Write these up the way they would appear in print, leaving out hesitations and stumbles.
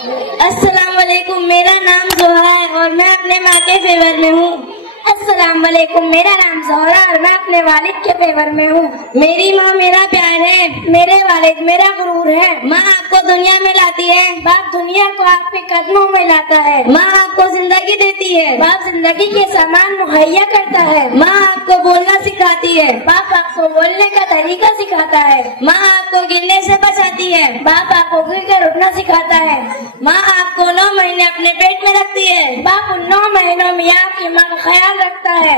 अस्सलाम वालेकुम, मेरा नाम जोहरा है और मैं अपने माँ के फेवर में हूँ। अस्सलाम वालेकुम, मेरा नाम जोहरा और मैं अपने वालिद के फेवर में हूँ। मेरी माँ मेरा प्यार है, मेरे वालिद मेरा गुरूर है। माँ आपको दुनिया में लाती है, बाप दुनिया को आपके कदमों में लाता है। माँ आपको जिंदगी देती है, बाप जिंदगी के सामान मुहैया करता है। माँ आपको बोलना सिखाती है, बाप आपको बोलने का तरीका सिखाता है। माँ आपको गिरने से बचाती है, बाप आपको गिर कर उठना सिखाता है। माँ आपको 9 महीने अपने पेट में रखती है, बाप उन 9 महीनों में आपकी माँ का ख्याल रखता है।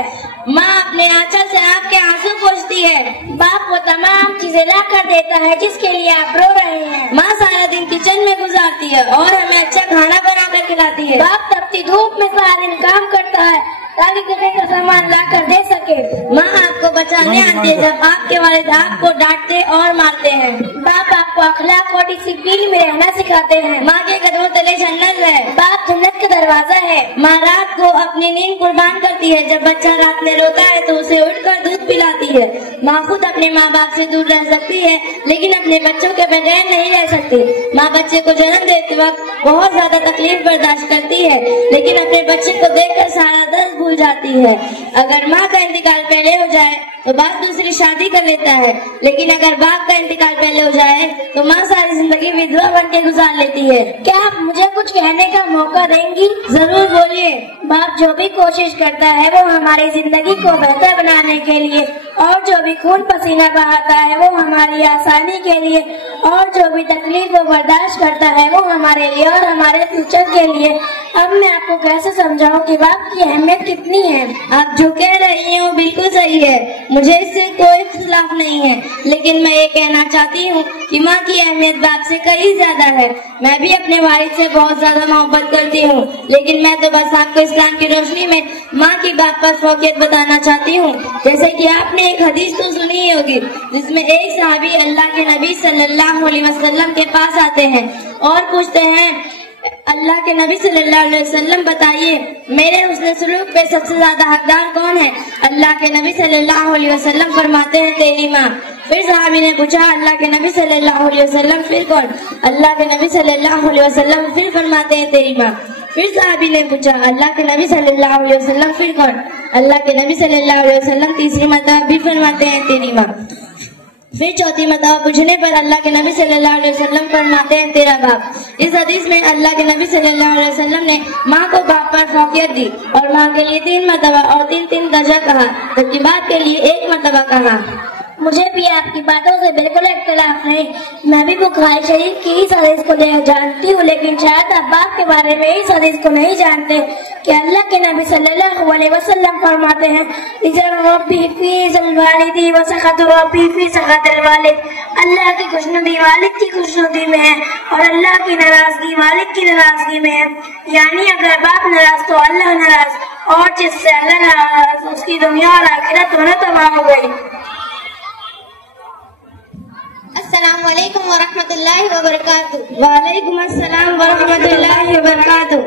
माँ अपने आंचल से आपके आंसू पोंछती है, बाप वो तमाम चीजें ला कर देता है जिसके लिए आप रो रहे हैं। माँ सारा दिन किचन में गुजारती है और हमें अच्छा खाना बना कर खिलाती है। बाप तपती धूप में सारा दिन काम करता है ताकि घर का सामान ला कर दे सके। माँ आपको बचाने आती है जब आपके वालिद आपको डांटते और मारते हैं। बाप आपको अखलाक और डिसिप्लिन में रहना सिखाते हैं। माँ के कदमों तले जन्नत है, बाप जन्नत का दरवाजा है। माँ रात को अपनी नींद कुर्बान करती है, जब बच्चा रात में रोता है तो उसे उठकर दूध पिलाती है। माँ खुद अपने माँ बाप से दूर रह सकती है लेकिन अपने बच्चों के बगैर नहीं रह सकती। माँ बच्चे को जन्म देते वक्त बहुत ज्यादा तकलीफ बर्दाश्त करती है लेकिन अपने बच्चे को देखकर सारा दर्द भूल जाती है। अगर माँ का इंतकाल पहले हो जाए तो बाप दूसरी शादी कर लेता है, लेकिन अगर बाप का इंतकाल पहले हो जाए तो माँ सारी जिंदगी विधवा बन के गुजार लेती है। क्या आप मुझे कुछ कहने का मौका देंगी? जरूर बोलिए। बाप जो भी कोशिश करता है वो हमारी जिंदगी को बेहतर बनाने के लिए और जो भी खून पसीना बहाता है वो हमारी आसानी के लिए और जो भी तकलीफ वो बर्दाश्त करता है वो हमारे लिए और हमारे फ्यूचर के लिए। अब मैं आपको कैसे समझाऊं कि बाप की अहमियत कितनी है? आप जो कह रही हैं वो बिल्कुल सही है, मुझे इससे कोई इख्तिलाफ नहीं है, लेकिन मैं ये कहना चाहती हूँ कि माँ की अहमियत बाप से कहीं ज्यादा है। मैं भी अपने वालिद से बहुत ज्यादा मोहब्बत करती हूँ, लेकिन मैं तो बस आपको इस्लाम की रोशनी में माँ की बाप पर फौकियत बताना चाहती हूँ। जैसे कि आपने एक हदीस तो सुनी ही होगी जिसमें एक सहाबी अल्लाह के नबी सल्लल्लाहु अलैहि वसल्लम के पास आते हैं और पूछते हैं, अल्लाह के नबी सल्लल्लाहु अलैहि वसल्लम बताइए मेरे हुस्न सुलूक पे सबसे ज्यादा हकदार कौन है? अल्लाह के नबी सल्लल्लाहु अलैहि वसल्लम फरमाते हैं तेरी माँ। फिर सहाबी ने पूछा, अल्लाह के नबी सल्लल्लाहु अलैहि वसल्लम फिर कौन? अल्लाह के नबी सल्लल्लाहु अलैहि वसल्लम फिर फरमाते हैं तेरी माँ। फिर सहाबी ने पूछा, अल्लाह के नबी सल्लल्लाहु अलैहि वसल्लम फिर कौन? अल्लाह के नबी सल्लल्लाहु अलैहि वसल्लम तीसरी मर्तबा भी फरमाते हैं तेरी माँ। फिर चौथी मर्तबा पूछने पर अल्लाह के नबी सल्लल्लाहु अलैहि वसल्लम फरमाते हैं तेरा बाप। इस हदीस में अल्लाह के नबी सल्लल्लाहु अलैहि वसल्लम ने माँ को बाप पर फौकियत दी और माँ के लिए 3 मर्तबा और 3 दर्जा कहा, जबकि बाप के लिए 1 मर्तबा कहा। मुझे भी आपकी बातों से बिल्कुल इख्तिलाफ नहीं। मैं भी बुखारी शरीफ की इस हदीस को जानती हूँ, लेकिन शायद आप बाप के बारे में इस हदीस को नहीं जानते कि अल्लाह के नबी सल्लल्लाहु अलैहि वसल्लम फरमाते हैं, अल्लाह की खुशनुदी वालिद की खुशनुदी में है और अल्लाह की नाराजगी वालिद की नाराजगी में है। यानी अगर बाप नाराज तो अल्लाह नाराज और जिससे अल्लाह नाराज उसकी दुनिया और आखिरत दोनों तबाह हो गई। अस्सलाम वालेकुम व रहमतुल्लाहि व बरकातुहू। वालेकुम अस्सलाम व रहमतुल्लाहि व बरकातुहू।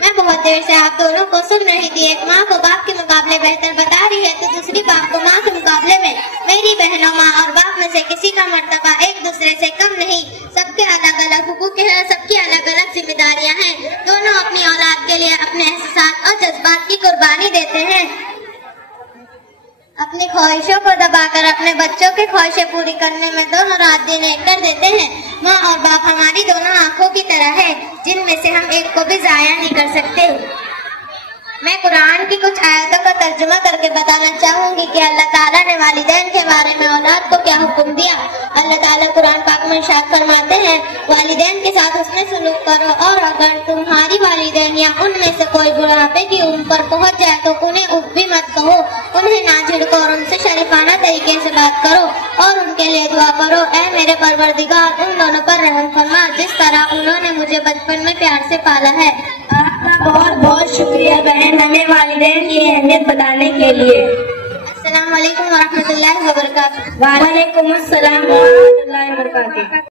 मैं बहुत देर से आप दोनों को सुन रही थी। एक माँ को बाप के मुकाबले बेहतर बता रही है तो दूसरी बाप को माँ के मुकाबले में। मेरी बहनों, माँ और बाप में से किसी का मर्तबा एक दूसरे से कम नहीं। सबके अलग अलग हुकूक हैं, सबकी अलग अलग जिम्मेदारियाँ हैं। दोनों अपनी औलाद के लिए अपने एहसास और जज्बात की कुर्बानी देते हैं। अपनी ख्वाहिशों को दबाकर अपने बच्चों की ख्वाहिशें पूरी करने में दोनों रात दिन एक कर देते हैं। माँ और बाप हमारी दोनों आंखों की तरह है जिनमें से हम एक को भी जाया नहीं कर सकते। मैं कुरान की कुछ आयतों का तर्जुमा करके बताना चाहूंगी कि अल्लाह ताला ने वालिदैन के बारे में औलाद को क्या हुक्म दिया। अल्लाह ताला कुरान पाक में इरशाद फरमाते हैं, वालिदैन के साथ हुस्न सलूक करो और अगर तुम्हारी वालिदैन या उनमें से कोई बुढ़ापे की उम्र पर पहुंच जाए तो उन्हें उफ भी मत कहो, उन्हें ना झिड़को और उनसे शरीफाना तरीके से बात करो और उनके लिए दुआ करो। ऐ मेरे परवरदिगार, उन दोनों पर रहम फरमा जिस तरह उन्होंने मुझे बचपन में प्यार से पाला है। आपका बहुत बहुत शुक्रिया बहन, हमें वालिदैन की अहमियत बताने के लिए। अस्सलाम वालेकुम व रहमतुल्लाहि व बरकातुहू। वालेकुम अस्सलाम व रहमतुल्लाहि व बरकातुहू।